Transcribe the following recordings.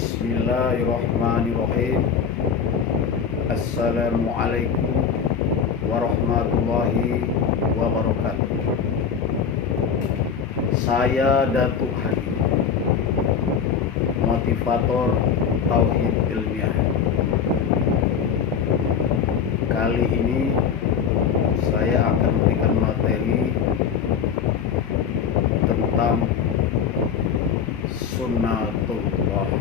Bismillahirrahmanirrahim. Assalamualaikum warahmatullahi wabarakatuh. Saya Datuk Hadi, motivator Tauhid Ilmiah. Kali ini saya akan memberikan materi tentang sunnatullah.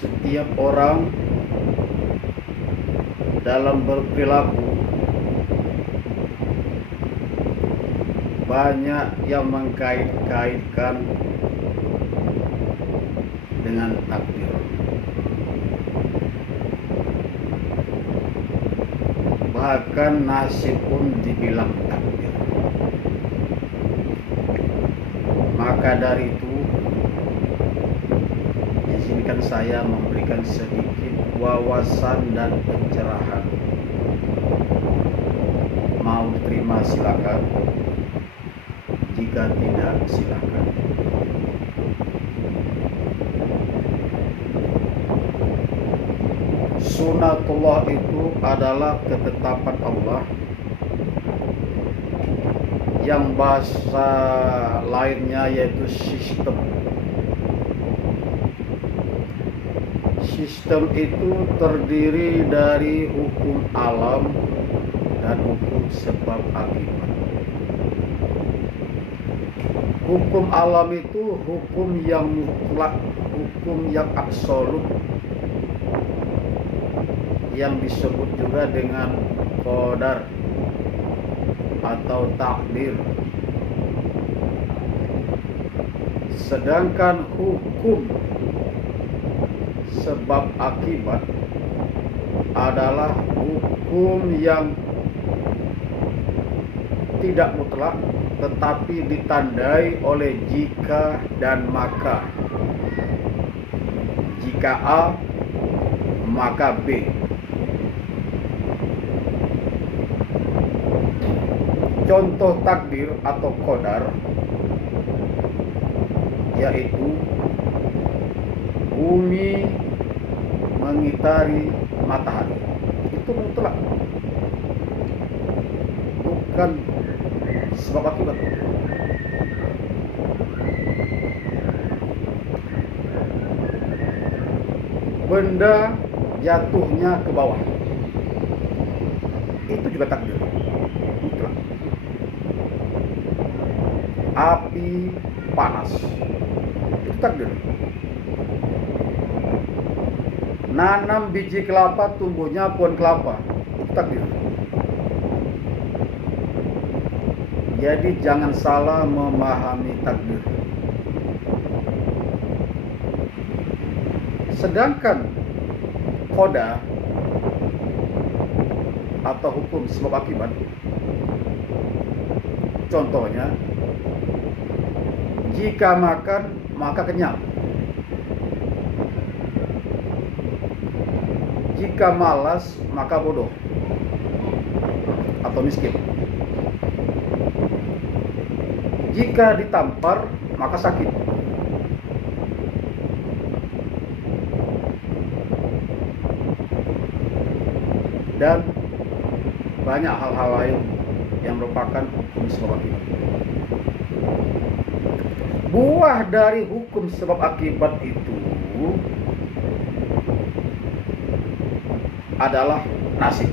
Setiap orang dalam berperilaku banyak yang mengkait-kaitkan dengan takdir. Bahkan nasib pun dibilang takdir. Maka dari itu, izinkan saya memberikan sedikit wawasan dan pencerahan. Mau diterima silakan, jika tidak silakan. Sunnatullah itu adalah ketetapan Allah yang bahasa lainnya yaitu sistem. Sistem itu terdiri dari hukum alam dan hukum sebab akibat. Hukum alam itu hukum yang mutlak, hukum yang absolut, yang disebut juga dengan qadar atau takdir. Sedangkan hukum sebab akibat adalah hukum yang tidak mutlak tetapi ditandai oleh jika dan maka. Jika A, maka B. Contoh takdir atau qadar yaitu bumi mengitari matahari. Itu mutlak, bukan sebab akibat. Benda jatuhnya ke bawah, itu juga takdir mutlak. Api panas, itu takdir. Nanam biji kelapa, tumbuhnya pohon kelapa, itu takdir. Jadi jangan salah memahami takdir. Sedangkan qada atau hukum sebab akibat, contohnya jika makan maka kenyang, jika malas maka bodoh atau miskin, jika ditampar maka sakit. Dan banyak hal-hal lain yang merupakan hukum sebab akibat. Buah dari hukum sebab akibat itu adalah nasib.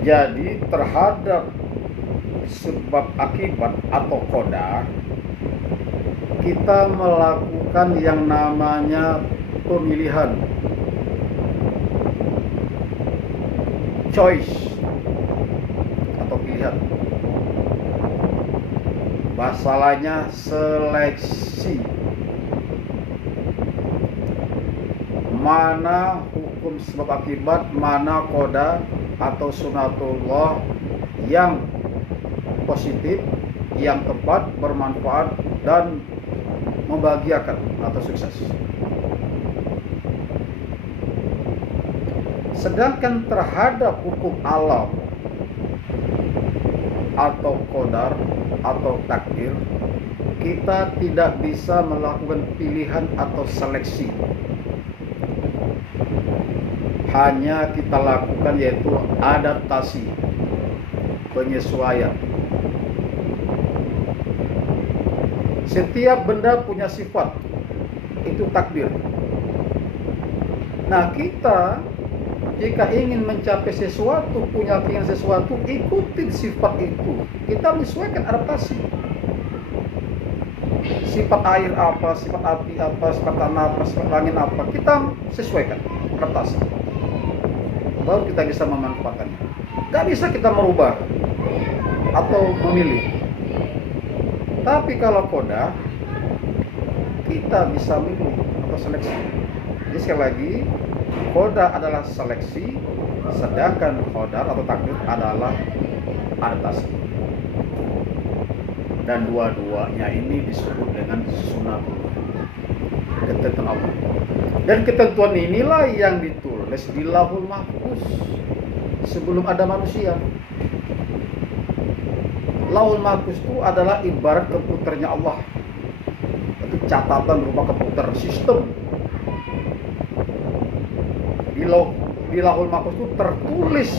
Jadi terhadap sebab akibat atau qadar, kita melakukan yang namanya pemilihan, choice atau pilihan. Bahasa lainnya seleksi. Mana hukum sebab akibat, mana qada atau sunnatullah yang positif, yang tepat, bermanfaat dan membahagiakan atau sukses. Sedangkan terhadap hukum alam atau qadar atau takdir, kita tidak bisa melakukan pilihan atau seleksi. Hanya kita lakukan yaitu adaptasi, penyesuaian. Setiap benda punya sifat, itu takdir. Nah, kita jika ingin mencapai sesuatu, punya keinginan sesuatu, ikuti sifat itu. Kita menyesuaikan, adaptasi. Sifat air apa, sifat api apa, sifat tanah apa, sifat angin apa, kita sesuaikan, adaptasi. Baru kita bisa memanfaatkannya. Gak bisa kita merubah atau memilih. Tapi kalau qadar, kita bisa milih atau seleksi. Jadi sekali lagi, qadar adalah seleksi, sedangkan qadar atau takdir adalah adaptasi. Dan dua-duanya ini disebut dengan sunnatullah, ketentuan Allah. Dan ketentuan inilah yang ditulis di Lauhul Mahfuz sebelum ada manusia. Lauhul Mahfuz itu adalah ibarat komputernya Allah. Itu catatan berupa komputer sistem. Di Lauhul Mahfuz itu tertulis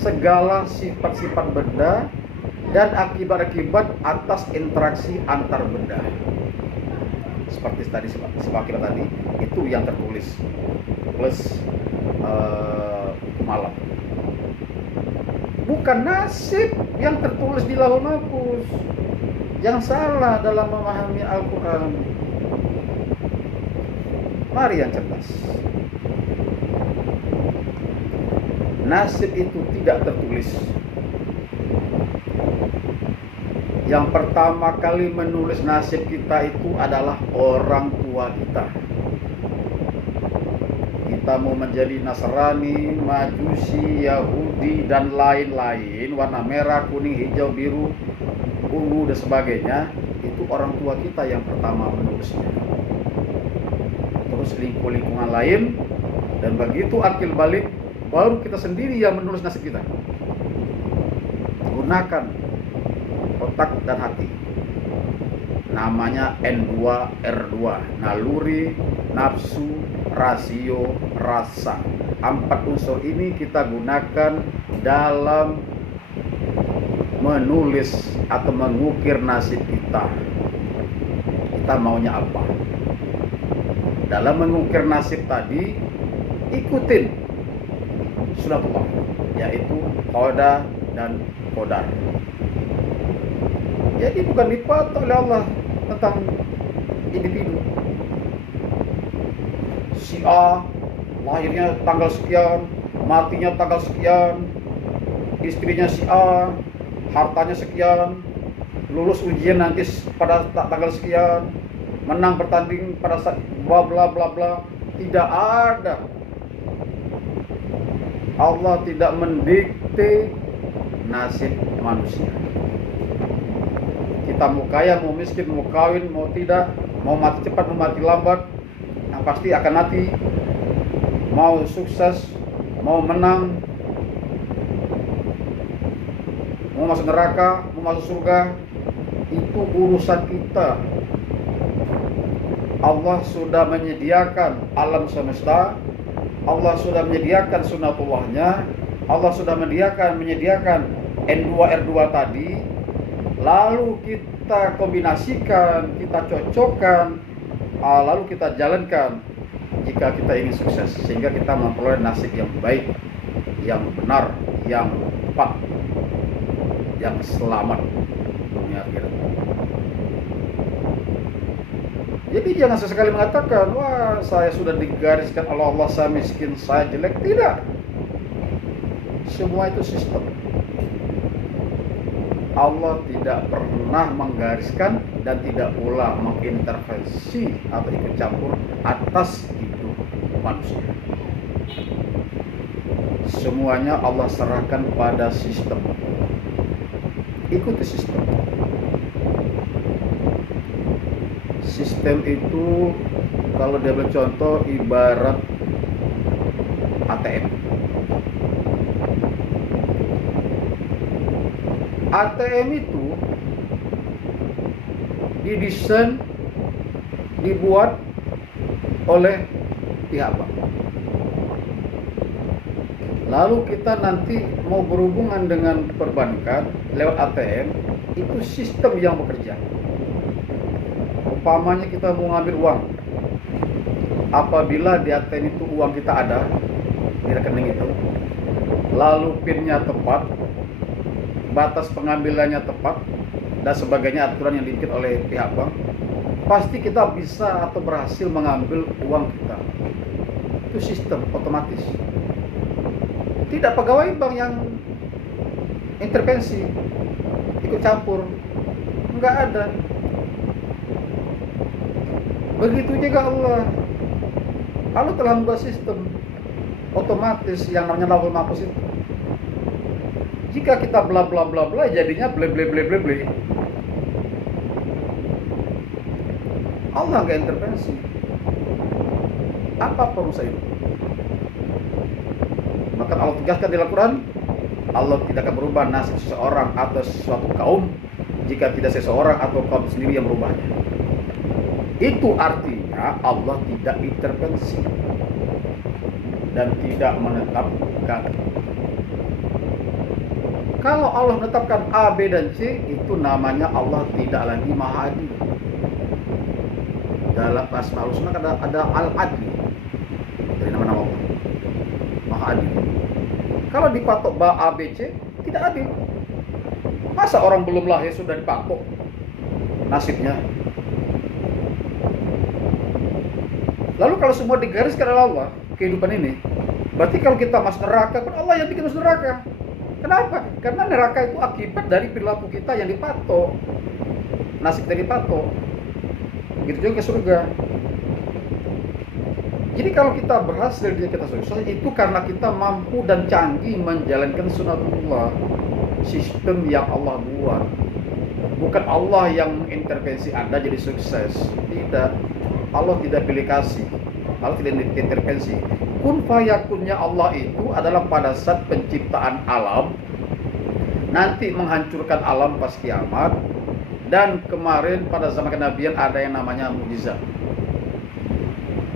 segala sifat-sifat benda dan akibat-akibat atas interaksi antar benda. Seperti tadi sebagaimana tadi, itu yang tertulis plus malam. Bukan nasib yang tertulis di Lauhul Mahfuz. Yang salah dalam memahami Al-Quran. Mari yang cerdas. Nasib itu tidak tertulis. Yang pertama kali menulis nasib kita itu adalah orang tua kita. Kita mau menjadi Nasrani, Majusi, Yahudi, dan lain-lain, warna merah, kuning, hijau, biru, ungu, dan sebagainya, itu orang tua kita yang pertama menulisnya. Terus lingkungan lain, dan begitu akil balik, baru kita sendiri yang menulis nasib kita. Gunakan otak dan hati. Namanya N2R2, naluri, nafsu, rasio, rasa. 4 unsur ini kita gunakan dalam menulis atau mengukir nasib kita. Kita maunya apa? Dalam mengukir nasib tadi, ikutin sunnatullah, yaitu qada dan qadar. Jadi bukan dipatok oleh Allah tentang individu. Si A lahirnya tanggal sekian, matinya tanggal sekian, istrinya si A, hartanya sekian, lulus ujian nanti pada tanggal sekian, menang bertanding pada saat bla bla bla bla. Tidak ada. Allah tidak mendikte nasib manusia. Kita mau kaya, mau miskin, mau kawin, mau tidak, mau mati cepat, mau mati lambat, yang pasti akan mati. Mau sukses, mau menang, mau masuk neraka, mau masuk surga, itu urusan kita. Allah sudah menyediakan alam semesta, Allah sudah menyediakan sunnatullahnya, Allah sudah menyediakan N2R2 tadi. Lalu kita kombinasikan, kita cocokkan, lalu kita jalankan jika kita ingin sukses, sehingga kita memperoleh nasib yang baik, yang benar, yang tepat, yang selamat dunia akhirat. Jadi jangan sesekali mengatakan, wah saya sudah digariskan oleh Allah, saya miskin, saya jelek. Tidak. Semua itu sistem. Allah tidak pernah menggariskan dan tidak pula mengintervensi atau ikut campur atas hidup manusia. Semuanya Allah serahkan pada sistem. Ikuti sistem. Sistem itu kalau dia contoh ibarat ATM. ATM itu didesain, dibuat oleh pihak bank. Lalu kita nanti mau berhubungan dengan perbankan lewat ATM, itu sistem yang bekerja. Umpamanya kita mau ngambil uang, apabila di ATM itu uang kita ada di rekening itu, lalu PIN-nya tepat, batas pengambilannya tepat, dan sebagainya, aturan yang dibikin oleh pihak bank, pasti kita bisa atau berhasil mengambil uang kita. Itu sistem otomatis. Tidak pegawai bank yang intervensi, ikut campur, nggak ada. Begitu juga Allah. Allah telah membuat sistem otomatis yang namanya Lauhul Mahfuz itu. Jika kita bla bla bla bla, jadinya ble ble ble ble ble. Allah nggak intervensi. Apa perusahaan itu? Maka Allah tegaskan di Al-Quran, Allah tidak akan berubah nasib seseorang atau suatu kaum jika tidak seseorang atau kaum sendiri yang merubahnya. Itu artinya Allah tidak intervensi dan tidak menetapkan. Kalau Allah menetapkan A, B, dan C, itu namanya Allah tidak lagi Maha Adil. Dalam Asmaul Husna ada Al-Adil dari nama-nama Allah, Maha Adil. Kalau dipatok A, B, C, tidak adil. Masa orang belum lahir sudah dipatok nasibnya? Lalu kalau semua digariskan oleh Allah kehidupan ini, berarti kalau kita masuk neraka pun Allah yang bikin masuk neraka. Kenapa? Karena neraka itu akibat dari perilaku kita yang dipatok, nasib kita dipatok. Begitu juga ke surga. Jadi kalau kita berhasil dia kita sukses, itu karena kita mampu dan canggih menjalankan sunatullah, sistem yang Allah buat. Bukan Allah yang mengintervensi Anda jadi sukses. Tidak. Allah tidak pilih kasih. Allah tidak intervensi. Kun fayakunnya Allah itu adalah pada saat penciptaan alam, nanti menghancurkan alam pas kiamat, dan kemarin pada zaman kenabian ada yang namanya mukjizat.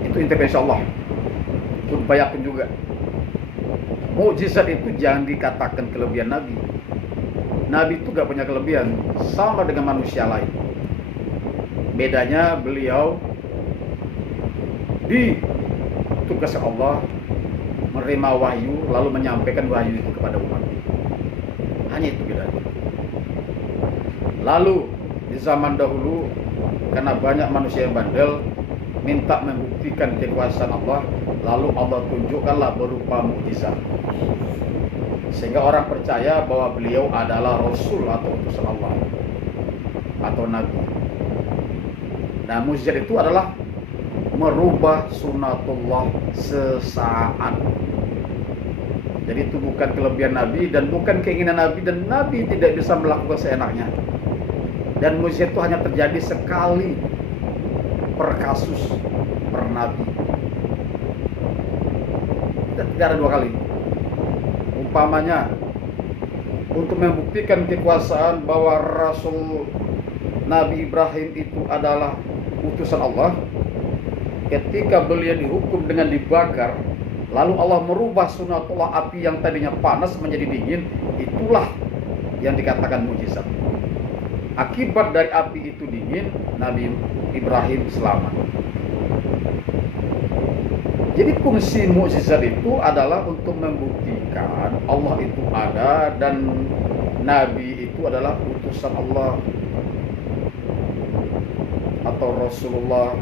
Itu intervensi Allah. Kun fayakun juga. Mukjizat itu jangan dikatakan kelebihan Nabi. Nabi itu gak punya kelebihan, sama dengan manusia lain. Bedanya beliau ditugas Allah menerima wahyu lalu menyampaikan wahyu itu kepada umat. Hanya itu bedanya. Lalu di zaman dahulu karena banyak manusia yang bandel minta membuktikan kekuasaan Allah, lalu Allah tunjukkanlah berupa mukjizat, sehingga orang percaya bahwa beliau adalah Rasul atau utusan Allah atau Nabi. Nah, mukjizat itu adalah merubah sunatullah sesaat. Jadi itu bukan kelebihan Nabi dan bukan keinginan Nabi, dan Nabi tidak bisa melakukan seenaknya. Dan mukjizat itu hanya terjadi sekali per kasus, per Nabi. Tidak ada dua kali. Umpamanya untuk membuktikan kekuasaan bahwa Rasul Nabi Ibrahim itu adalah utusan Allah, ketika beliau dihukum dengan dibakar, lalu Allah merubah sunatullah, api yang tadinya panas menjadi dingin, itulah yang dikatakan mukjizat. Akibat dari api itu dingin, Nabi Ibrahim selamat. Jadi fungsi mukjizat itu adalah untuk membuktikan Allah itu ada dan Nabi itu adalah utusan Allah atau Rasulullah.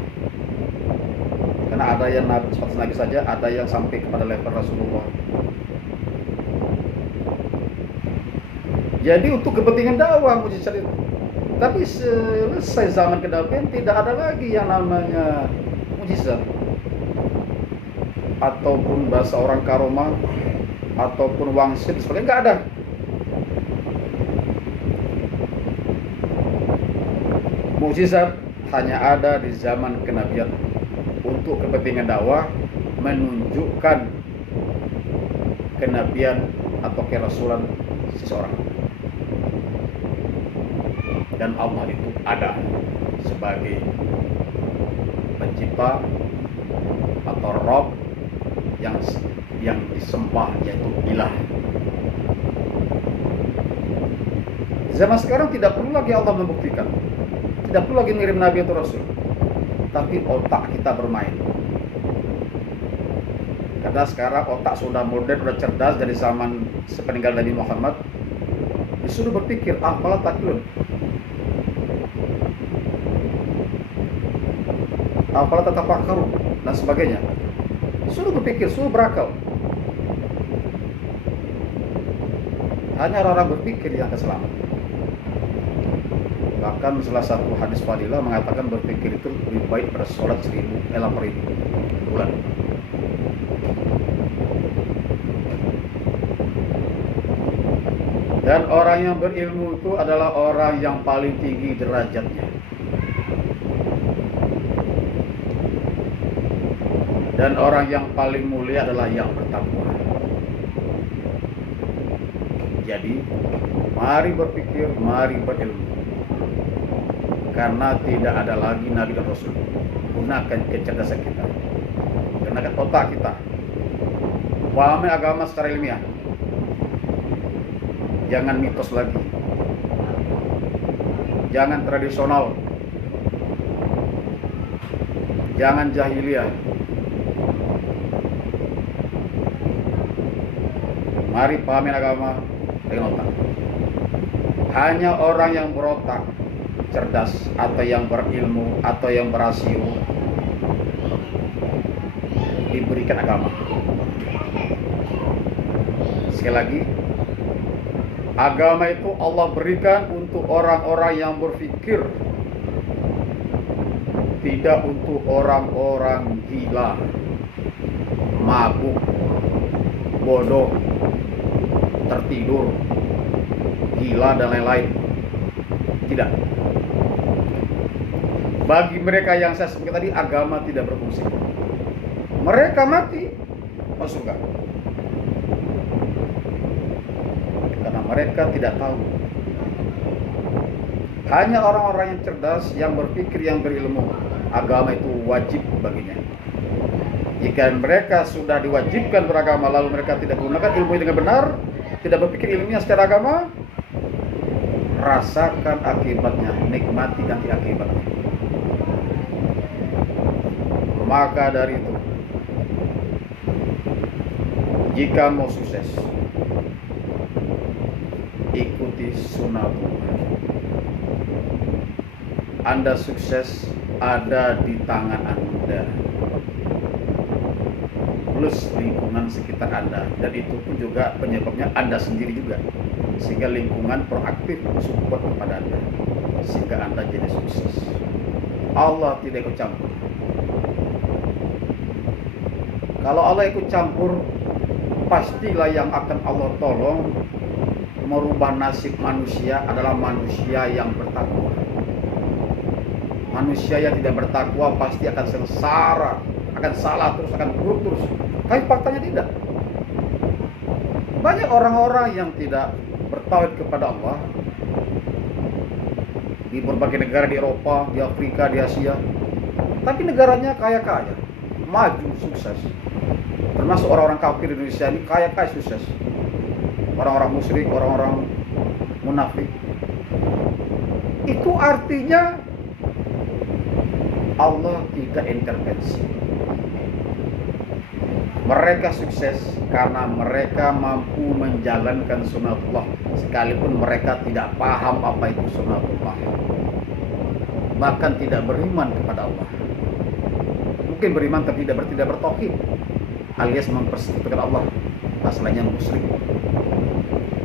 Karena ada yang Nabi seperti Nabi saja, ada yang sampai kepada level Rasulullah. Jadi untuk kepentingan dakwah mukjizat itu. Tapi selesai zaman kenabian tidak ada lagi yang namanya mukjizat, ataupun bahasa orang karomah, ataupun wangsit, sebagainya, nggak ada. Mukjizat hanya ada di zaman kenabian untuk kepentingan dakwah, menunjukkan kenabian atau kerasulan seseorang. dan Allah itu ada sebagai pencipta atau Rob yang disembah, yaitu ilah. Zaman sekarang tidak perlu lagi Allah membuktikan, tidak perlu lagi ngirim Nabi atau Rasul, tapi otak kita bermain. Karena sekarang otak sudah modern, sudah cerdas dari zaman sepeninggal Nabi Muhammad. Disuruh berpikir, apalah taklun, apalah tatafakkarun, dan sebagainya. Suruh berpikir, suruh berakal. Hanya orang-orang berpikir yang akan selamat. Bahkan salah satu hadis fadilah mengatakan berpikir itu lebih baik pada sholat 1000 bulan. Dan orang yang berilmu itu adalah orang yang paling tinggi derajatnya. Dan orang yang paling mulia adalah yang bertakwa. Jadi, mari berpikir, mari berilmu. Karena tidak ada lagi Nabi dan Rasul. Gunakan kecerdasan kita, gunakan otak kita. Pahami agama secara ilmiah. Jangan mitos lagi, jangan tradisional, jangan jahiliyah. Mari pahami agama dengan otak. Hanya orang yang berotak, cerdas, atau yang berilmu, atau yang berasio diberikan agama. Sekali lagi, agama itu Allah berikan untuk orang-orang yang berpikir, tidak untuk orang-orang gila, mabuk, bodoh, tertidur, gila, dan lain-lain. Tidak. Bagi mereka yang saya sebutkan tadi, agama tidak berfungsi. Mereka mati masuk surga. Karena mereka tidak tahu. Hanya orang-orang yang cerdas, yang berpikir, yang berilmu, agama itu wajib baginya. Jika mereka sudah diwajibkan beragama, lalu mereka tidak menggunakan ilmu dengan benar, tidak berpikir ilmiah secara agama, rasakan akibatnya, nikmati nanti akibatnya. Maka dari itu, jika mau sukses, ikuti sunnatullah. Anda sukses ada di tangan Anda, plus lingkungan sekitar Anda, dan itu pun juga penyebabnya Anda sendiri juga, sehingga lingkungan proaktif support kepada Anda, sehingga Anda jadi sukses. Allah tidak ikut campur. Kalau Allah ikut campur, pastilah yang akan Allah tolong merubah nasib manusia adalah manusia yang bertakwa. Manusia yang tidak bertakwa pasti akan sengsara, akan salah terus, akan buruk terus. Tapi faktanya tidak. Banyak orang-orang yang tidak bertauhid kepada Allah di berbagai negara di Eropa, di Afrika, di Asia, tapi negaranya kaya-kaya, maju, sukses. Termasuk orang-orang kafir di Indonesia ini kaya-kaya, sukses. Orang-orang musyrik, orang-orang munafik. Itu artinya Allah tidak intervensi. Mereka sukses karena mereka mampu menjalankan sunnatullah, sekalipun mereka tidak paham apa itu sunnatullah, bahkan tidak beriman kepada Allah. Mungkin beriman tapi tidak bertauhid, alias mempersekutukan Allah, masalahnya musyrik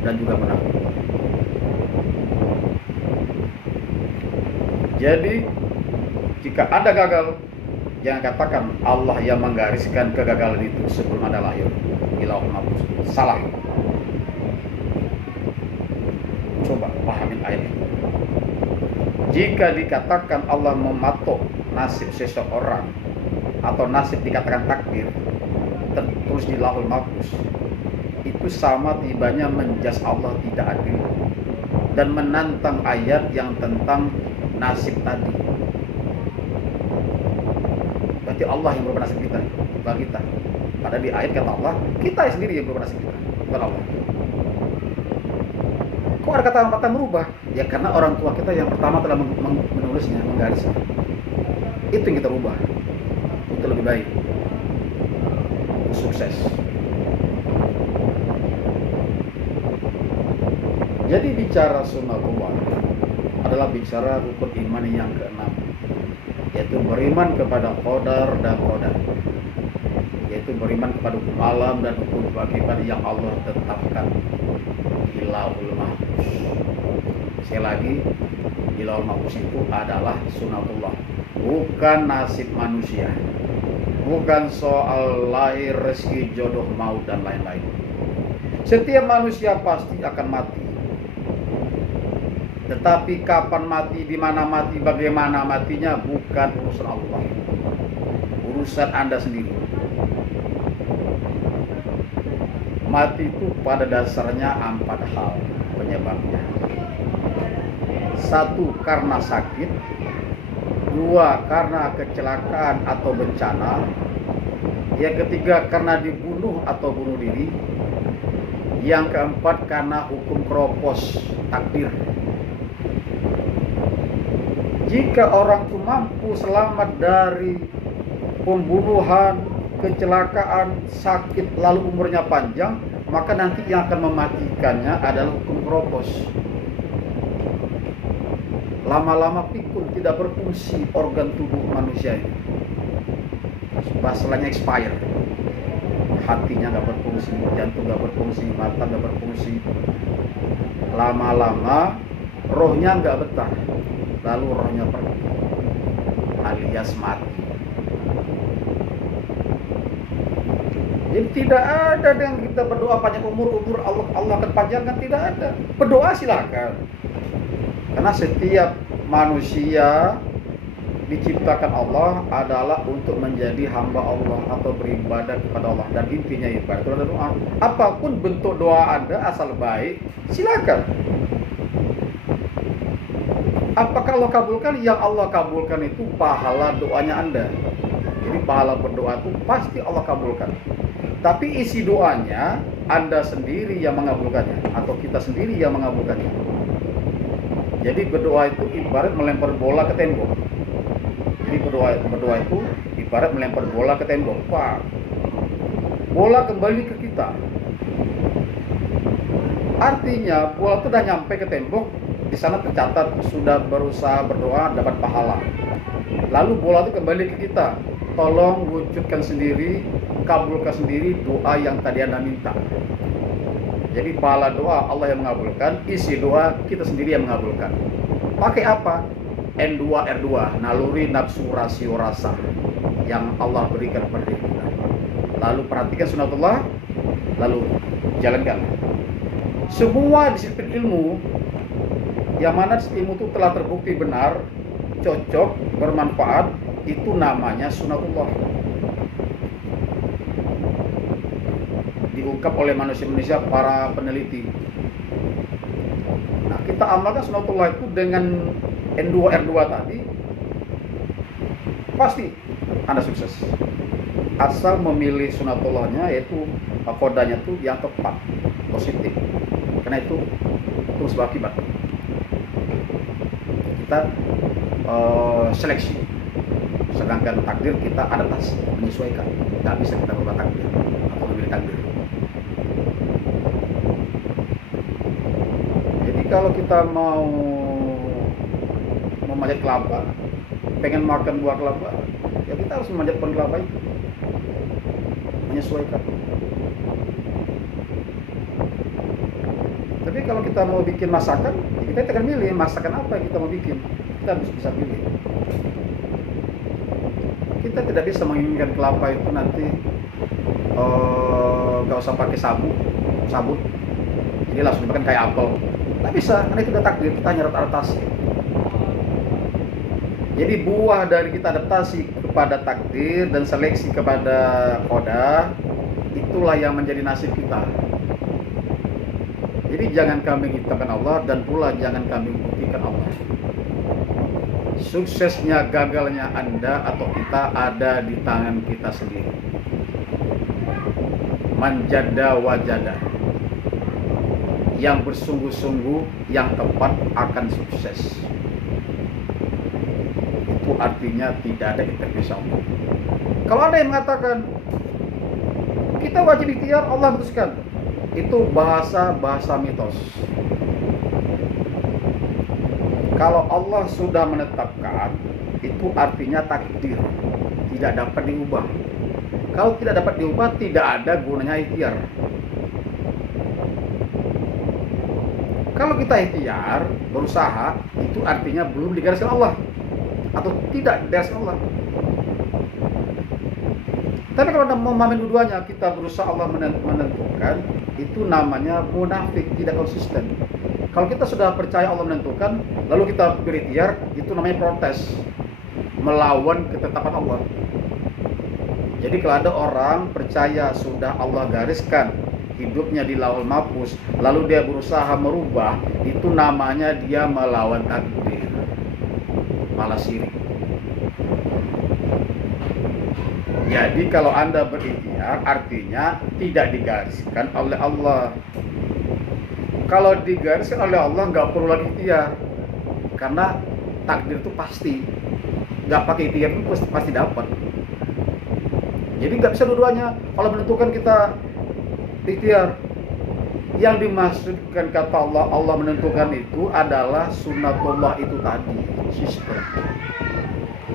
dan juga munafik. Jadi jika Anda gagal, jangan katakan Allah yang menggariskan kegagalan itu sebelum Anda lahir di Lauhul Mahfuz. Salah. Coba pahamin ayat itu. Jika dikatakan Allah mematok nasib seseorang atau nasib dikatakan takdir tertulis di Lauhul Mahfuz, itu sama tibanya menjas Allah tidak adil. dan menantang ayat yang tentang nasib tadi. Berarti Allah yang berubah nasib kita, bukan kita. Padahal di ayat kata Allah, kita sendiri yang berubah nasib kita, bukan Allah. Kok ada kata-kata merubah? Ya karena orang tua kita yang pertama telah menulisnya, menggarisnya. Itu yang kita ubah untuk lebih baik, sukses. Jadi bicara sunnatullah adalah bicara rukun iman yang keenam, yaitu beriman kepada qadar dan qadar, yaitu beriman kepada hukum alam dan hukum kewajiban yang Allah tetapkan di Lauhul Mahfuz. Sekali lagi, di Lauhul Mahfuz itu adalah sunnatullah, bukan nasib manusia, bukan soal lahir, rezeki, jodoh, maut dan lain-lain. Setiap manusia pasti akan mati. Tetapi kapan mati, di mana mati, bagaimana matinya bukan urusan Allah. Urusan Anda sendiri. Mati itu pada dasarnya 4 hal penyebabnya. 1, karena sakit. 2, karena kecelakaan atau bencana. Yang ketiga, karena dibunuh atau bunuh diri. Yang keempat, karena hukum keropos, takdir. Jika orang itu mampu selamat dari pembunuhan, kecelakaan, sakit, lalu umurnya panjang, maka nanti yang akan mematikannya adalah hukum keropos. Lama-lama pikun, tidak berfungsi organ tubuh manusia ini. Bahasanya expire. Hatinya nggak berfungsi, jantung nggak berfungsi, mata nggak berfungsi. Lama-lama rohnya nggak betah, lalu rohnya pergi, alias mati. Jadi tidak ada yang kita berdoa panjang umur Allah akan panjangkan, tidak ada. Berdoa silakan, karena setiap manusia diciptakan Allah adalah untuk menjadi hamba Allah atau beribadah kepada Allah, dan intinya ibadah itu adalah doa. Apapun bentuk doa Anda asal baik, silakan. Apakah Allah kabulkan? Yang Allah kabulkan itu pahala doanya Anda. Jadi pahala berdoa itu pasti Allah kabulkan. Tapi isi doanya Anda sendiri yang mengabulkannya, atau kita sendiri yang mengabulkannya. Jadi berdoa itu ibarat melempar bola ke tembok. Jadi berdoa itu ibarat melempar bola ke tembok. Wah, bola kembali ke kita. Artinya bola itu sudah nyampe ke tembok, di sana tercatat sudah berusaha berdoa dapat pahala. Lalu bola itu kembali ke kita. Tolong wujudkan sendiri, kabulkan sendiri doa yang tadi Anda minta. Jadi pahala doa Allah yang mengabulkan, isi doa kita sendiri yang mengabulkan. Pakai apa? N2R2, naluri nafsu rasio rasa yang Allah berikan kepada diri kita. Lalu perhatikan sunatullah, lalu jalankan. Semua disiplin ilmu yang mana ilmu itu telah terbukti benar, cocok, bermanfaat, itu namanya sunatullah. Diungkap oleh manusia-manusia, para peneliti. Nah, kita amalkan sunatullah itu dengan N2R2 tadi, pasti Anda sukses. Asal memilih sunatullahnya, yaitu kodanya itu yang tepat, positif. Karena itu terus berakibat. Kita seleksi, sedangkan takdir kita adaptasi, menyesuaikan. Tidak bisa kita berubah takdir atau memilih takdir. Jadi kalau kita mau memanjat kelapa, pengen makan buah kelapa, ya kita harus memanjat pohon kelapa itu, menyesuaikan. Tapi kalau kita mau bikin masakan, ya kita akan milih masakan apa yang kita mau bikin. Kita harus bisa pilih. Kita tidak bisa menginginkan kelapa itu nanti nggak usah pakai sabut, jadi langsung dimakan kayak apel. Nggak bisa, karena itu udah takdir, kita hanya adaptasi. Jadi buah dari kita adaptasi kepada takdir dan seleksi kepada qada, itulah yang menjadi nasib kita. Jadi jangan kambing hitamkan Allah, dan pula jangan kambing putihkan Allah. Suksesnya gagalnya Anda atau kita ada di tangan kita sendiri. Manjada wajada. Yang bersungguh-sungguh, yang tepat akan sukses. Itu artinya tidak ada intervensi Allah. Kalau ada yang mengatakan kita wajib ikhtiar, Allah memutuskan, itu bahasa mitos. Kalau Allah sudah menetapkan, itu artinya takdir, tidak dapat diubah. Kalau tidak dapat diubah, tidak ada gunanya ikhtiar. Kalau kita ikhtiar, berusaha, itu artinya belum digariskan Allah, atau tidak digariskan Allah. Tapi kalau mau memahamin dua-duanya, kita berusaha, Allah menentukan, itu namanya munafik, tidak konsisten. Kalau kita sudah percaya Allah menentukan, lalu kita berikhtiar, itu namanya protes, melawan ketetapan Allah. Jadi kalau ada orang percaya sudah Allah gariskan hidupnya di Lauhul Mahfuz, lalu dia berusaha merubah, itu namanya dia melawan takdir, malah syirik. Jadi kalau Anda berikhtiar, artinya tidak digariskan oleh Allah. Kalau digariskan oleh Allah, nggak perlu lagi ikhtiar, karena takdir itu pasti. Nggak pakai ikhtiar itu pasti dapat. Jadi nggak bisa dua-duanya. Kalau menentukan kita ikhtiar, yang dimaksudkan kata Allah menentukan itu adalah sunnatullah itu tadi, sistem.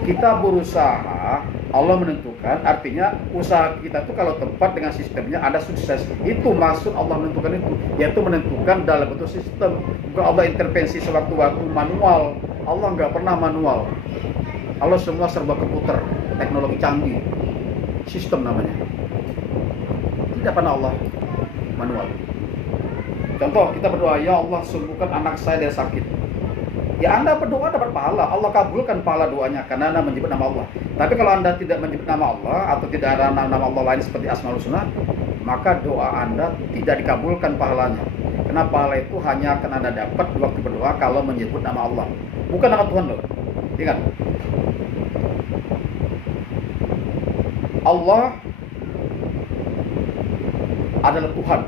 Kita berusaha, Allah menentukan, artinya usaha kita itu kalau tepat dengan sistemnya ada sukses. Itu maksud Allah menentukan itu, yaitu menentukan dalam bentuk sistem. Bukan Allah intervensi sewaktu-waktu manual. Allah nggak pernah manual. Allah semua serba komputer, teknologi canggih, sistem namanya. Tidak pernah Allah manual. Contoh, kita berdoa, ya Allah sembuhkan anak saya dari sakit. Ya Anda berdoa dapat pahala, Allah kabulkan pahala doanya karena Anda menyebut nama Allah. Tapi kalau Anda tidak menyebut nama Allah atau tidak ada nama Allah lain seperti Asmaul Husna, maka doa Anda tidak dikabulkan pahalanya. Karena pahala itu hanya akan Anda dapat waktu berdoa kalau menyebut nama Allah, bukan nama Tuhan loh. Ingat, Allah adalah Tuhan.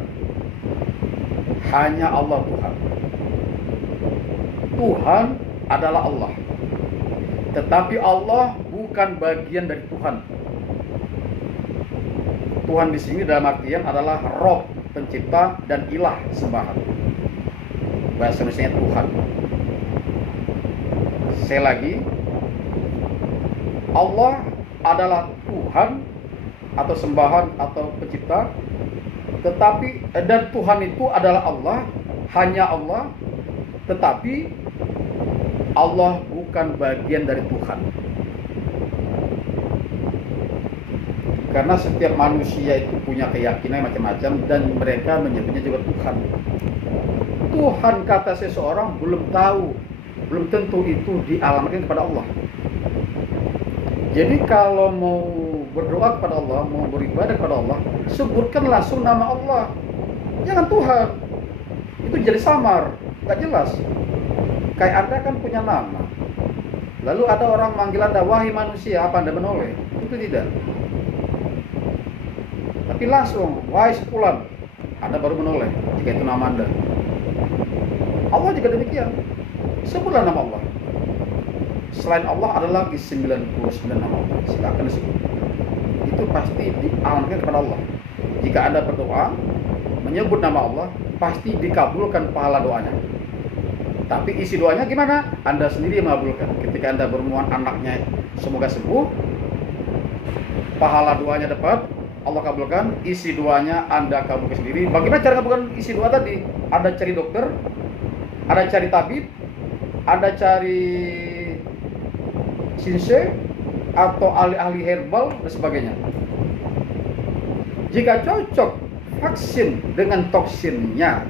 Hanya Allah Tuhan. Tuhan adalah Allah. Tetapi Allah bukan bagian dari Tuhan. Tuhan di sini dalam artian adalah Rob, pencipta, dan ilah, sembahan. Bahasa Indonesia Tuhan. Sekali lagi, Allah adalah Tuhan atau sembahan atau pencipta, tetapi dan Tuhan itu adalah Allah, hanya Allah, tetapi Allah bukan bagian dari Tuhan. Karena setiap manusia itu punya keyakinan macam-macam dan mereka menyebutnya juga Tuhan. Tuhan kata seseorang belum tahu, belum tentu itu dialamatkan kepada Allah. Jadi kalau mau berdoa kepada Allah, mau beribadah kepada Allah, sebutkan langsung nama Allah, jangan Tuhan. Itu jadi samar, gak jelas. Kayak Anda kan punya nama, lalu ada orang manggil Anda, wahai manusia, apa Anda menoleh? Itu tidak. Tapi langsung, wahai sepulan, Anda baru menoleh jika itu nama Anda. Allah juga demikian, sebutlah nama Allah. Selain Allah ada lagi 99 nama Allah, silakan disebut. Itu pasti dialamatkan kepada Allah. Jika Anda berdoa menyebut nama Allah, pasti dikabulkan pahala doanya. Tapi isi doanya gimana? Anda sendiri yang mengabulkan. Ketika Anda bermohon anaknya semoga sembuh, pahala doanya dapat, Allah kabulkan. Isi doanya Anda kabulkan sendiri. Bagaimana cara kabulkan isi doa tadi? Anda cari dokter, Anda cari tabib, Anda cari sinse atau ahli-ahli herbal dan sebagainya. Jika cocok vaksin dengan toksinnya,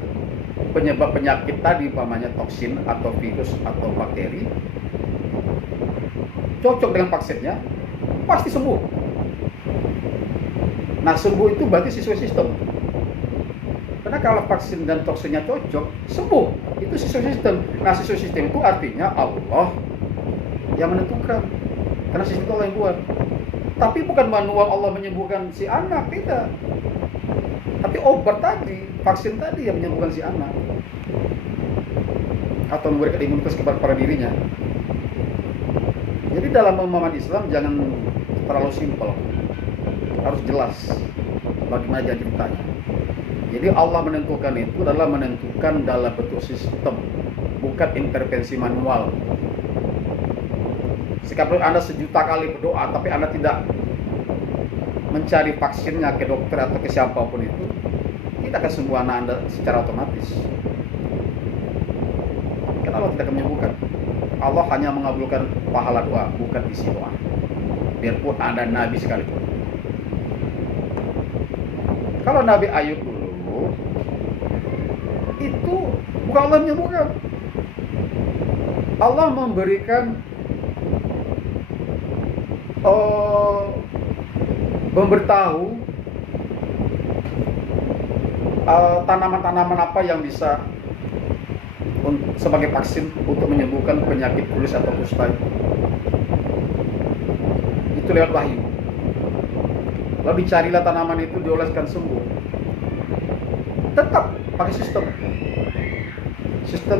penyebab penyakit tadi umpamanya toksin atau virus atau bakteri, cocok dengan vaksinnya, pasti sembuh. Nah, sembuh itu berarti sesuai sistem. Karena kalau vaksin dan toksinnya cocok, sembuh. Itu sesuai sistem. Nah, sesuai sistem itu artinya Allah yang menentukan. Karena sistem itu Allah yang buat. Tapi bukan manual Allah menyembuhkan si anak, tidak. Tapi obat tadi, vaksin tadi yang menyembuhkan si anak. Atau memberikan imunitas kepada dirinya. Jadi dalam pemahaman Islam jangan terlalu simpel. Harus jelas bagaimana jadi ceritanya. Jadi Allah menentukan itu adalah menentukan dalam bentuk sistem, bukan intervensi manual. Sekalipun Anda sejuta kali berdoa, tapi Anda tidak mencari vaksinnya ke dokter atau ke siapapun itu, tidak akan sembuh anak Anda secara otomatis. Karena Allah tidak akan menyembuhkan. Allah hanya mengabulkan pahala doa, bukan isi doa. Biarpun Anda Nabi sekalipun. Kalau Nabi Ayub dulu, itu bukan Allah menyembuhkan. Allah memberikan memberitahu tanaman-tanaman apa yang bisa sebagai vaksin untuk menyembuhkan penyakit kulis atau kusta. Itu lewat wahyu. Lalu dicarilah tanaman itu, dioleskan sembuh. Tetap pakai sistem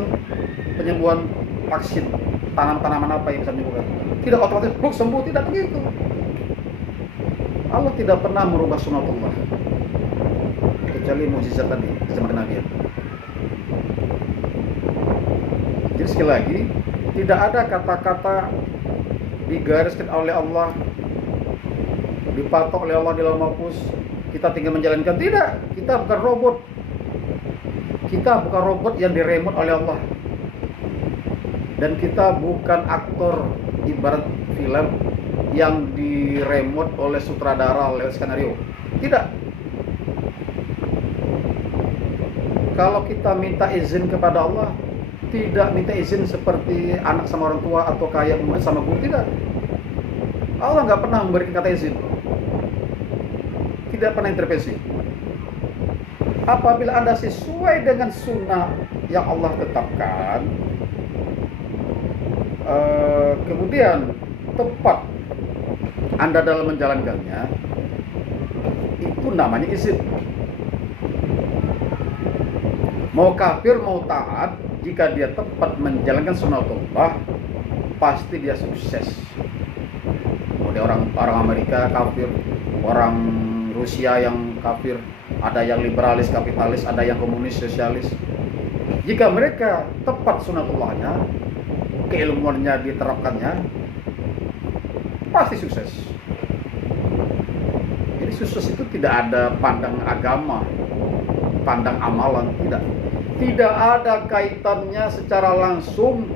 penyembuhan vaksin. Tanaman-tanaman apa yang bisa menyembuhkan? Tidak otomatis sembuh, tidak begitu. Allah tidak pernah merubah sunatullah kecuali mukjizat tadi sama kenabian. Jadi sekali lagi, tidak ada kata-kata digariskan oleh Allah, dipatok oleh Allah di lauh mahfuz, kita tinggal menjalankan. Tidak, kita bukan robot. Kita bukan robot yang diremot oleh Allah. Dan kita bukan aktor ibarat film yang diremot oleh sutradara lewat skenario. Tidak. Kalau kita minta izin kepada Allah, tidak minta izin seperti anak sama orang tua atau kayak murid sama guru, tidak. Allah nggak pernah memberikan kata izin. Tidak pernah intervensi. Apabila Anda sesuai dengan sunnah yang Allah tetapkan, kemudian tepat Anda dalam menjalankannya, itu namanya izin. Mau kafir mau taat, jika dia tepat menjalankan sunnatullah, pasti dia sukses. Mau dia orang Amerika kafir, orang Rusia yang kafir, ada yang liberalis kapitalis, ada yang komunis sosialis. Jika mereka tepat sunnatullahnya, keilmuannya diterapkannya, pasti sukses. Jadi sukses itu tidak ada pandang agama, pandang amalan, tidak. Tidak ada kaitannya secara langsung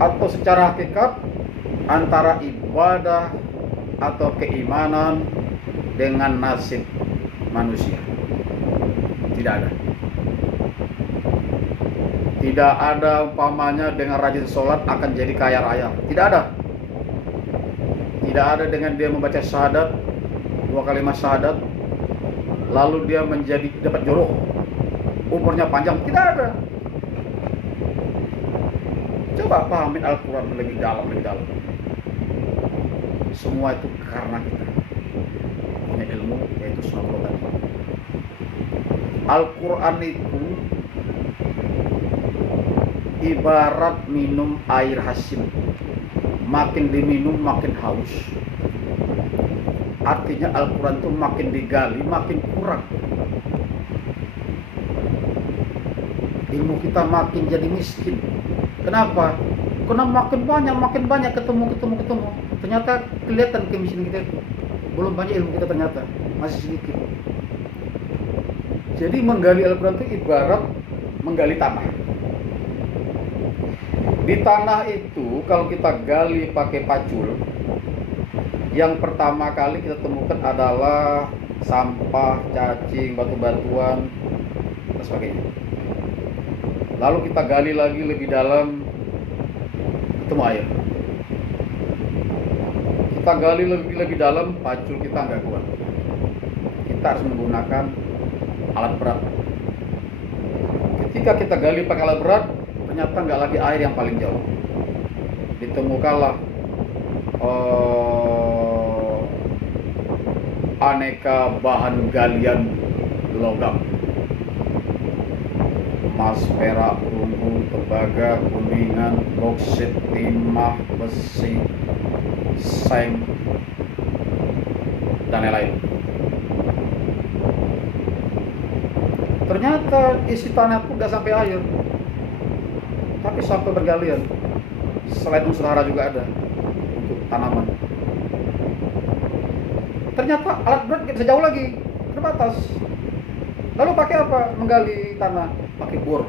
atau secara hakikat antara ibadah atau keimanan dengan nasib manusia. Tidak ada. Tidak ada umpamanya dengan rajin sholat akan jadi kaya raya. Tidak ada. Tidak ada dengan dia membaca syahadat, 2 kalimat syahadat, lalu dia menjadi dapat jodoh, umurnya panjang. Tidak ada. Coba pahamin Al-Quran lebih dalam. Semua itu karena kita punya ilmu, yaitu sunnah. Al-Quran itu ibarat minum air hasin, makin diminum makin haus. Artinya Al-Quran itu makin digali makin kurang. Ilmu kita makin jadi miskin. Kenapa? Karena makin banyak ketemu. Ternyata kelihatan kemiskinan kita itu. Belum banyak ilmu kita ternyata, masih sedikit. Jadi menggali Al-Quran itu ibarat menggali tanah. Di tanah itu kalau kita gali pakai pacul, yang pertama kali kita temukan adalah sampah, cacing, batu-batuan, dan sebagainya. Lalu kita gali lagi lebih dalam, ketemu air. Kita gali lebih dalam, pacul kita nggak kuat. Kita harus menggunakan alat berat. Ketika kita gali pakai alat berat, ternyata nggak lagi air yang paling jauh. Ditemukanlah aneka bahan galian logam, emas, perak, perunggu, tembaga, kuningan, boksit, timah, besi, seng, dan lain-lain. Ternyata isi tanah itu nggak sampai air, tapi sampai bergalian. Selain unsur hara juga ada untuk tanaman. Ternyata alat berat nggak bisa jauh lagi, terbatas. Lalu pakai apa? Menggali tanah, pakai bor.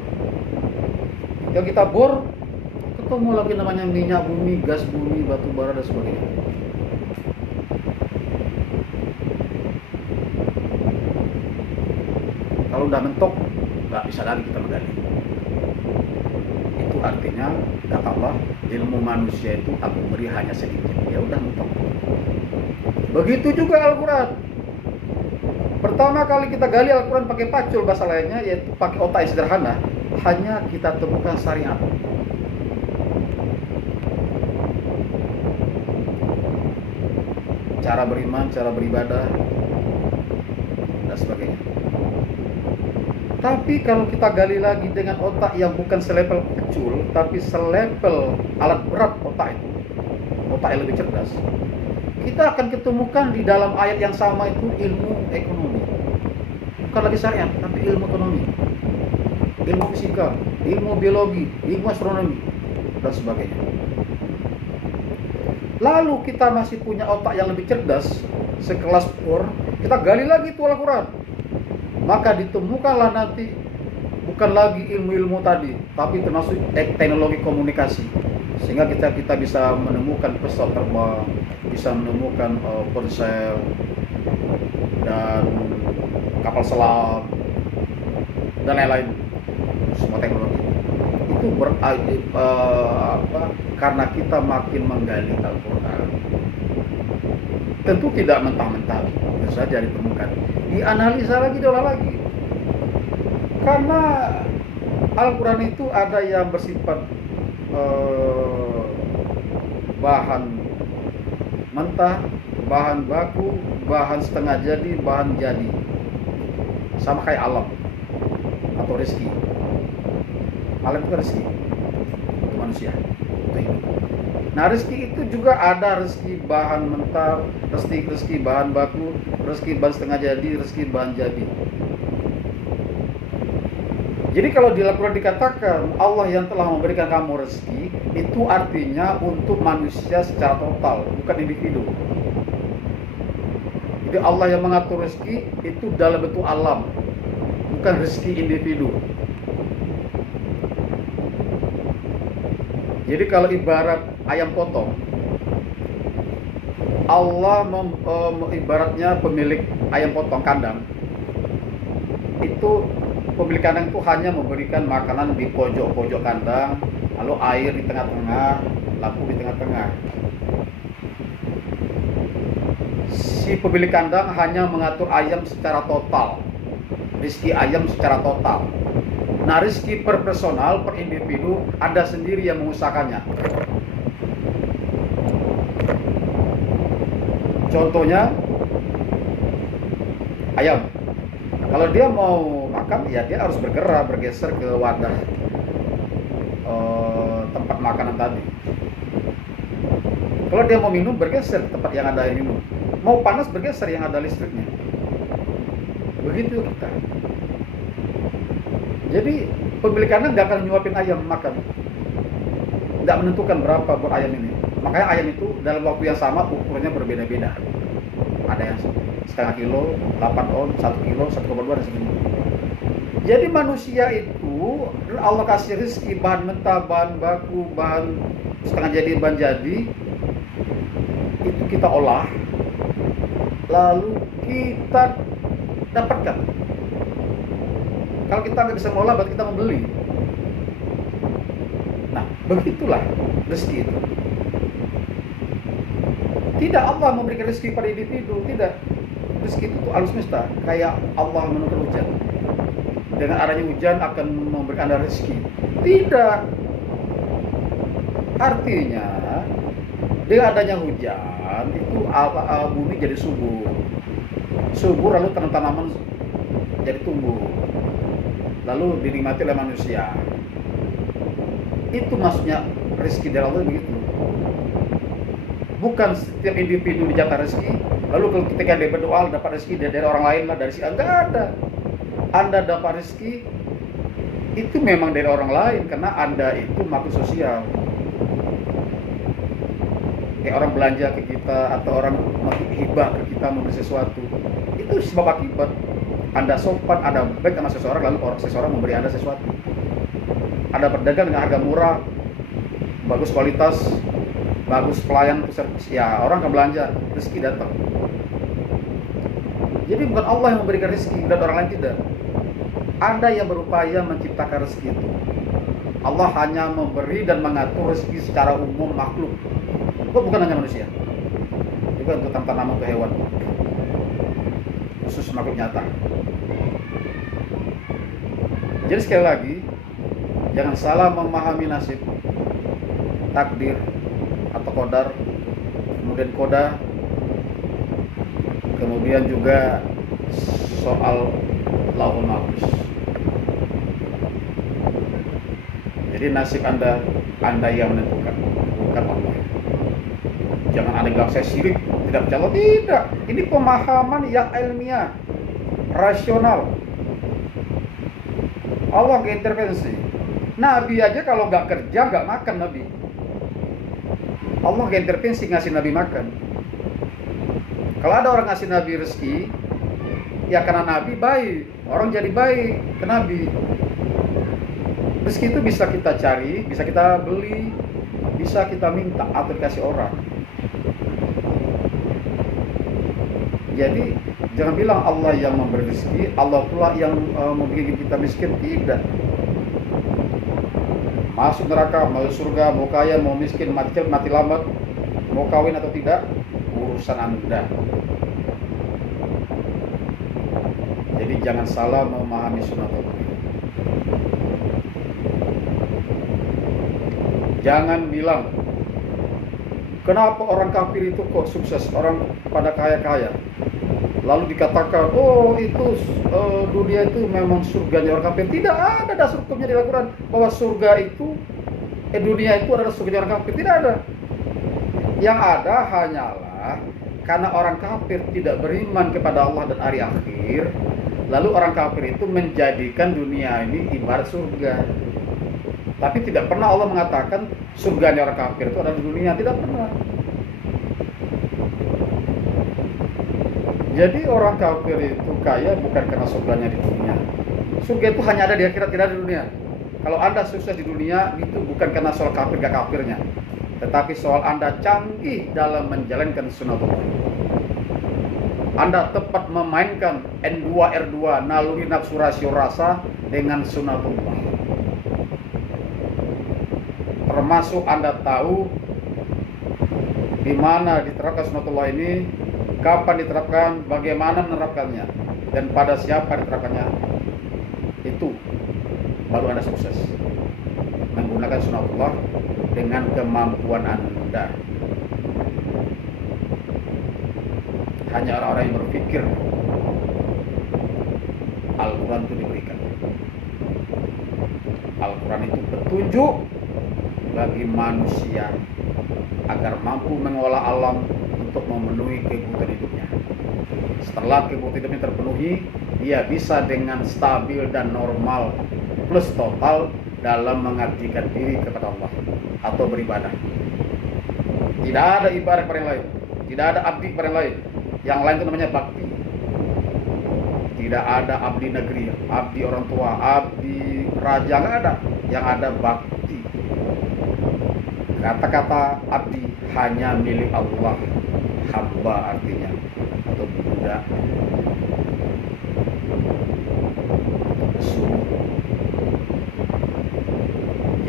Yang kita bor, ketemu lagi namanya minyak bumi, gas bumi, batu bara dan sebagainya. Kalau udah mentok, nggak bisa lagi kita menggali. Itu artinya, kata Allah, ilmu manusia itu aku beri hanya sedikit. Ya udah mentok. Begitu juga Al-Quran. Pertama kali kita gali Al-Quran pakai pacul, bahasa lainnya yaitu pakai otak yang sederhana, hanya kita temukan syariat. Cara beriman, cara beribadah, dan sebagainya. Tapi kalau kita gali lagi dengan otak yang bukan selevel pacul, tapi selevel alat berat otak itu, otak yang lebih cerdas, kita akan ketemukan di dalam ayat yang sama itu ilmu ekonomi. Bukan lagi syariat, tapi ilmu ekonomi, ilmu fisika, ilmu biologi, ilmu astronomi, dan sebagainya. Lalu kita masih punya otak yang lebih cerdas, sekelas Bohr, kita gali lagi itu Al-Quran. Maka ditemukanlah nanti bukan lagi ilmu-ilmu tadi, tapi termasuk teknologi komunikasi. Sehingga kita bisa menemukan pesawat terbang, bisa menemukan ponsel dan kapal selam dan lain-lain. Semua teknologi itu karena kita makin menggali Al-Quran. Tentu tidak mentah-mentah, bisa saja ditemukan, dianalisa lagi, diolah lagi. Karena Al-Quran itu ada yang bersifat bahan mentah, bahan baku, bahan setengah jadi, bahan jadi. Sama kayak alam atau rezeki. Alam itu rezeki untuk manusia, untuk hidup. Nah, rezeki itu juga ada rezeki bahan mentah, rezeki bahan baku, rezeki bahan setengah jadi, rezeki bahan jadi. Jadi kalau di Al-Quran dikatakan Allah yang telah memberikan kamu rezeki, itu artinya untuk manusia secara total, bukan individu. Jadi Allah yang mengatur rezeki itu dalam bentuk alam, bukan rezeki individu. Jadi kalau ibarat ayam potong, Allah ibaratnya pemilik ayam potong kandang. Itu pemilik kandang itu hanya memberikan makanan di pojok-pojok kandang, lalu air di tengah-tengah, lampu di tengah-tengah. Si pemilik kandang hanya mengatur ayam secara total, rezeki ayam secara total. Nah, rezeki per personal, per individu, Anda sendiri yang mengusahakannya. Contohnya, ayam. Kalau dia mau makan, ya dia harus bergerak, bergeser ke wadah tempat makanan tadi. Kalau dia mau minum, bergeser ke tempat yang ada air minum. Mau panas, bergeser yang ada listriknya. Begitu kita. Jadi pemilik kandang nggak akan nyuapin ayam makan, nggak menentukan berapa buat ayam ini. Makanya ayam itu dalam waktu yang sama ukurannya berbeda-beda. Ada yang setengah kilo, 8 on, 1 kilo, 1,2 dan sebagainya. Jadi manusia itu Allah kasih rezeki bahan mentah, bahan baku, bahan setengah jadi, bahan jadi. Itu kita olah, lalu kita dapatkan. Kalau kita nggak bisa ngolah, berarti kita membeli. Nah, begitulah rezeki itu. Tidak Allah memberikan rezeki pada individu, tidak. Rezeki itu alam semesta, kayak Allah menurunkan hujan. dengan adanya hujan akan memberi Anda rezeki. Tidak. Artinya dengan adanya hujan itu bumi jadi subur. Subur lalu tanaman jadi tumbuh. Lalu dinikmati oleh manusia. Itu maksudnya rezeki dari Allah begitu. Bukan setiap individu dijatah rezeki, lalu ketika dia berdoa dapat rezeki dari orang lain lah, dari si enggak ada. Anda dapat rezeki itu memang dari orang lain karena Anda itu makhluk sosial. Kayak orang belanja ke kita atau orang hibah ke kita memberi sesuatu, itu sebab akibat. Anda sopan, Anda baik sama seseorang, lalu seseorang memberi Anda sesuatu. Anda berdagang dengan harga murah, bagus kualitas, bagus pelayan, ya orang akan belanja, rezeki datang. Jadi bukan Allah yang memberikan rezeki dan orang lain tidak. Anda yang berupaya menciptakan rezeki itu. Allah hanya memberi dan mengatur rezeki secara umum makhluk. Bukan hanya manusia, juga untuk tanaman ke hewan, khusus makhluk nyata. Jadi sekali lagi, jangan salah memahami nasib, takdir atau qadar, kemudian koda, kemudian juga soal lauhul mahfuz. Jadi nasib Anda yang menentukan, bukan Allah. Jangan Anda bilang saya syirik, tidak percaya. Tidak. Ini pemahaman yang ilmiah, rasional. Allah nggak intervensi. Nabi aja kalau nggak kerja nggak makan Nabi. Allah nggak intervensi ngasih Nabi makan. Kalau ada orang ngasih Nabi rezeki, ya karena Nabi baik, orang jadi baik ke Nabi. Rezeki itu bisa kita cari, bisa kita beli, bisa kita minta atau dikasih orang. Jadi jangan bilang Allah yang memberi rezeki, Allah pula yang membuat kita miskin. Tidak. Masuk neraka, mau surga, mau kaya, mau miskin, mati lambat, mau kawin atau tidak, urusan Anda. Jadi jangan salah memahami sunatullah. Jangan bilang, kenapa orang kafir itu kok sukses, orang pada kaya-kaya. Lalu dikatakan, oh itu dunia itu memang surganya orang kafir. Tidak ada dasar hukumnya di Al-Quran bahwa surga itu, dunia itu adalah surganya orang kafir. Tidak ada. Yang ada hanyalah karena orang kafir tidak beriman kepada Allah dan hari akhir, lalu orang kafir itu menjadikan dunia ini ibarat surga. Tapi tidak pernah Allah mengatakan surganya orang kafir itu adalah dunia. Tidak pernah. Jadi orang kafir itu kaya bukan karena surganya di dunia. Surga itu hanya ada di akhirat, tidak di dunia. Kalau Anda sukses di dunia, itu bukan karena soal kafir gak kafirnya, tetapi soal Anda canggih dalam menjalankan sunatullah. Anda tepat memainkan N2 R2, naluri nafsu rasio rasa dengan sunatullah. Termasuk Anda tahu di mana diterapkan sunatullah ini, kapan diterapkan, bagaimana menerapkannya, dan pada siapa diterapkannya. Itu baru Anda sukses menggunakan sunatullah dengan kemampuan Anda. Hanya orang-orang yang berpikir Al-Quran itu diberikan. Al-Quran itu petunjuk bagi manusia agar mampu mengolah alam untuk memenuhi kebutuhan hidupnya. Setelah kebutuhan hidupnya terpenuhi, dia bisa dengan stabil dan normal plus total dalam mengabdikan diri kepada Allah atau beribadah. Tidak ada ibadah kepada yang lain, tidak ada abdi kepada yang lain. Yang lain itu namanya bakti. Tidak ada abdi negeri, abdi orang tua, abdi raja, nggak ada. Yang ada bakti. Kata-kata abdi hanya milik Allah. Hamba artinya, atau budak.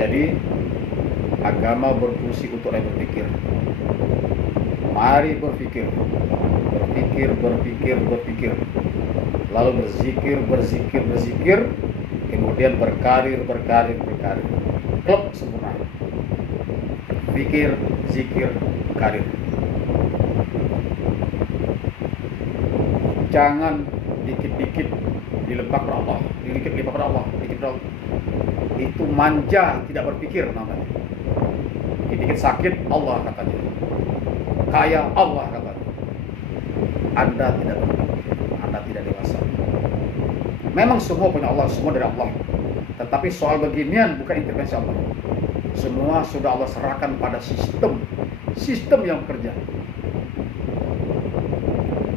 Jadi agama berfungsi untuk orang berpikir. Mari berpikir. Berpikir. Lalu berzikir. kemudian berkarir, klub sempurna, pikir, zikir, karir. Jangan dikit-dikit dilebak pada Allah, dikit-dikit pada Allah, dikit pada Allah. Itu manja, tidak berpikir namanya. Dikit-dikit sakit, Allah katanya. Kaya, Allah katanya. Anda tidak berpikir, Anda tidak dewasa. Memang semua punya Allah, semua dari Allah. Tetapi soal beginian bukan intervensi Allah. Semua sudah Allah serahkan pada sistem yang bekerja.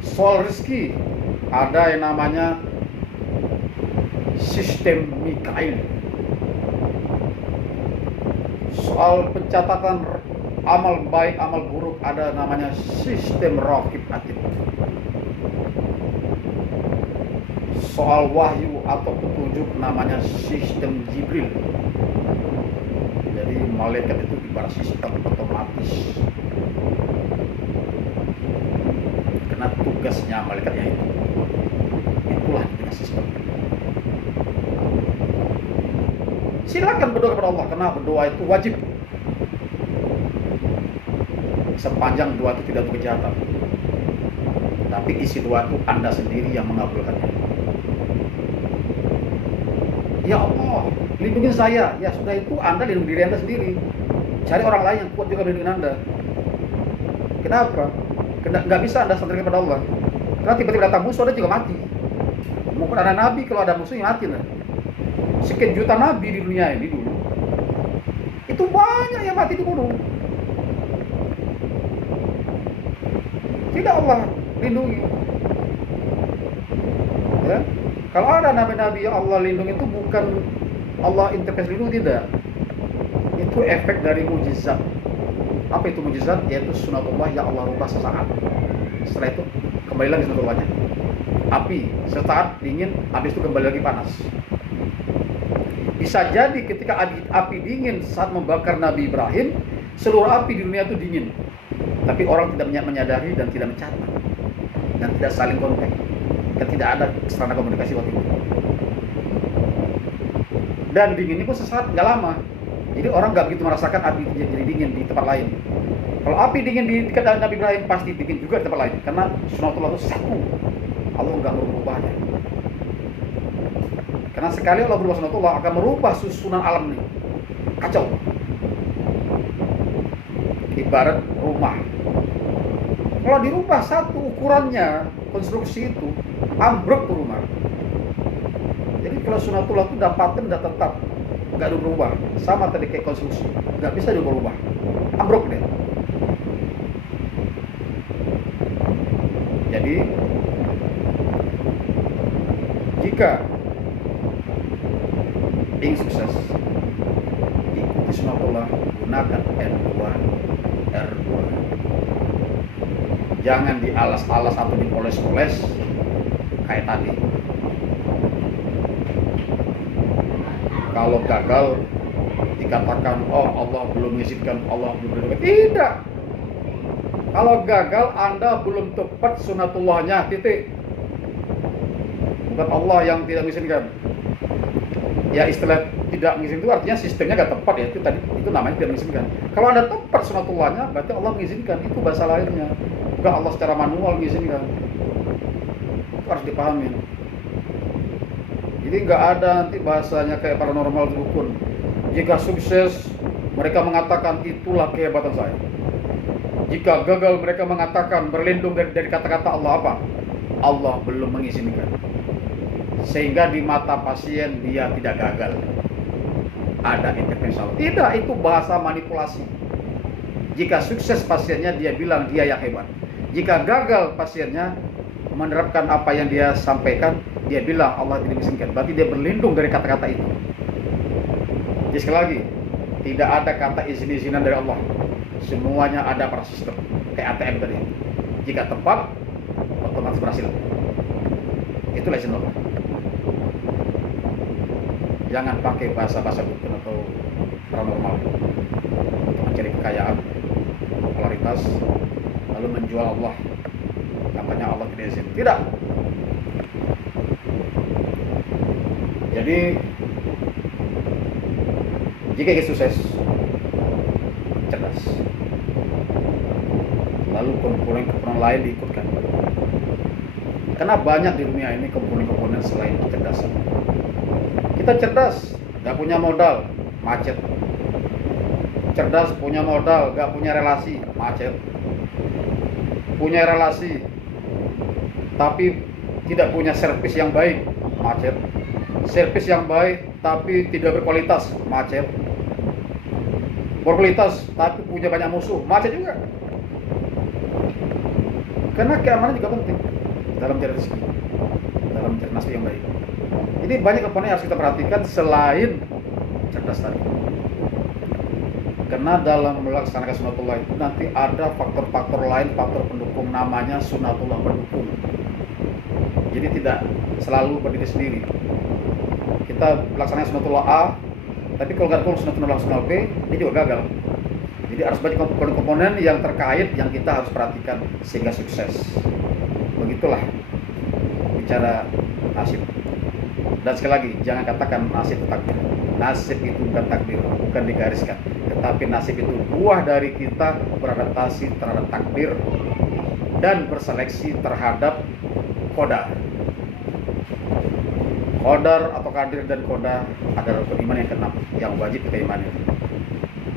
Soal rezeki ada yang namanya sistem Mikail. Soal pencatatan amal baik, amal buruk ada namanya sistem Raqib Atid. Soal wahyu atau petunjuk namanya sistem Jibril. Jadi malaikat itu ibarat sistem otomatis. Karena tugasnya malaikatnya itu. Itulah dengan sistem. Silakan berdoa kepada Allah, karena berdoa itu wajib. Sepanjang doa itu tidak untuk kejahatan. Tapi isi doa itu Anda sendiri yang mengabulkannya. Ya Allah, lindungi saya. Ya sudah, itu Anda lindungi diri Anda sendiri. Cari orang lain yang kuat juga melindungi Anda. Kenapa? Nggak bisa Anda sendiri kepada Allah. Karena tiba-tiba datang musuh, Anda juga mati. Maupun ada nabi, kalau ada musuhnya mati lah. Sekian juta nabi di dunia ini dulu, itu banyak yang mati dibunuh. Tidak Allah lindungi. Ya? Kalau ada nabi-nabi yang Allah lindungi, itu bukan Allah intervensi lindungi, tidak. Itu efek dari mujizat. Apa itu mujizat? Yaitu sunatullah yang Allah rubah sesaat. Setelah itu kembali lagi sunatullahnya. Api sesaat dingin, habis itu kembali lagi panas. Bisa jadi ketika api dingin saat membakar Nabi Ibrahim, seluruh api di dunia itu dingin. Tapi orang tidak menyadari dan tidak mencatat. Dan tidak saling kontak. Dan tidak ada sarana komunikasi waktu itu. Dan dinginnya pun sesaat, nggak lama. Jadi orang nggak begitu merasakan api jadi dingin di tempat lain. Kalau api dingin di dekat Nabi Ibrahim, pasti dingin juga di tempat lain. Karena sunatullah itu satu. Allah nggak merubahnya. Karena sekali Allah berubah sunatullah akan merubah susunan alam ini. Kacau. Ibarat rumah. Kalau dirubah satu ukurannya, konstruksi itu, ambruk tuh rumah. Jadi kalau sunatullah itu dapatin udah tetap, nggak ada berubah. Sama tadi kayak konstruksi, nggak bisa diubah-ubah. Ambruk deh. Jadi jika ingin sukses, ikuti sunatullah, gunakan R2. Jangan dialas-alas atau dipoles-poles kayak tadi. Kalau gagal dikatakan, oh Allah belum mengizinkan, Allah belum mengizinkan. Tidak. Kalau gagal Anda belum tepat sunatullahnya, titik. Bukan Allah yang tidak mengizinkan. Ya istilah tidak mengizinkan itu artinya sistemnya nggak tepat, ya itu tadi, itu namanya tidak mengizinkan. Kalau Anda tepat sunatullahnya, berarti Allah mengizinkan, itu bahasa lainnya. Bukan Allah secara manual mengizinkan. Itu harus dipahami. Jadi nggak ada nanti bahasanya kayak paranormal dukun. Jika sukses, mereka mengatakan itulah kehebatan saya. Jika gagal, mereka mengatakan berlindung dari kata-kata Allah apa? Allah belum mengizinkan. Sehingga di mata pasien dia tidak gagal. Ada intervensi Allah. Tidak, itu bahasa manipulasi. Jika sukses pasiennya, dia bilang dia yang hebat. Jika gagal pasiennya menerapkan apa yang dia sampaikan, dia bilang Allah tidak mengizinkan. Berarti dia berlindung dari kata-kata itu. Jadi sekali lagi, tidak ada kata izin-izinan dari Allah. Semuanya ada pada sistem. Kayak ATM tadi. Jika tepat, otomatis berhasil. Itulah izin Allah. Jangan pakai bahasa-bahasa dukun atau paranormal untuk mencari kekayaan, popularitas, lalu menjual Allah. Katanya Allah tidak izin. Tidak. Jadi jika ingin sukses, cerdas, lalu komponen-komponen lain diikutkan. Karena banyak di dunia ini komponen-komponen selain kecerdasan. Kita cerdas, gak punya modal, macet. Cerdas, punya modal, gak punya relasi, macet. Punya relasi, tapi tidak punya servis yang baik, macet. Servis yang baik, tapi tidak berkualitas, macet. Berkualitas, tapi punya banyak musuh, macet juga. Karena keamanan juga penting dalam mencari rezeki, dalam mencari nasib yang baik. Jadi banyak komponen yang harus kita perhatikan selain cerdas tadi. Karena dalam melaksanakan sunatullah itu nanti ada faktor-faktor lain, faktor pendukung, namanya sunatullah pendukung. Jadi tidak selalu berdiri sendiri. Kita melaksanakan sunatullah A, tapi kalau nggak sunatullah B, dia juga gagal. Jadi harus banyak komponen-komponen yang terkait yang kita harus perhatikan sehingga sukses. Begitulah bicara nasib. Dan sekali lagi, jangan katakan nasib itu takdir. Nasib itu bukan takdir, bukan digariskan. Tetapi nasib itu buah dari kita beradaptasi terhadap takdir dan berseleksi terhadap qadar. Qadar atau kadir dan qadar adalah iman yang keenam yang wajib kita imani.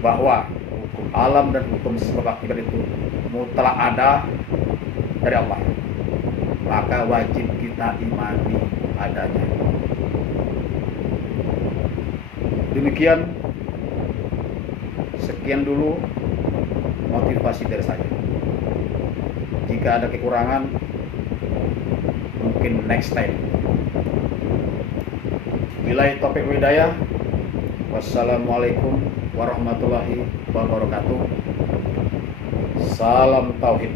Bahwa hukum alam dan hukum sebab akibat itu mutlak ada dari Allah. Maka wajib kita imani adanya. Demikian, sekian dulu motivasi dari saya. Jika ada kekurangan, mungkin next time. Billahi taufiq wal hidayah. Wassalamualaikum warahmatullahi wabarakatuh. Salam tauhid.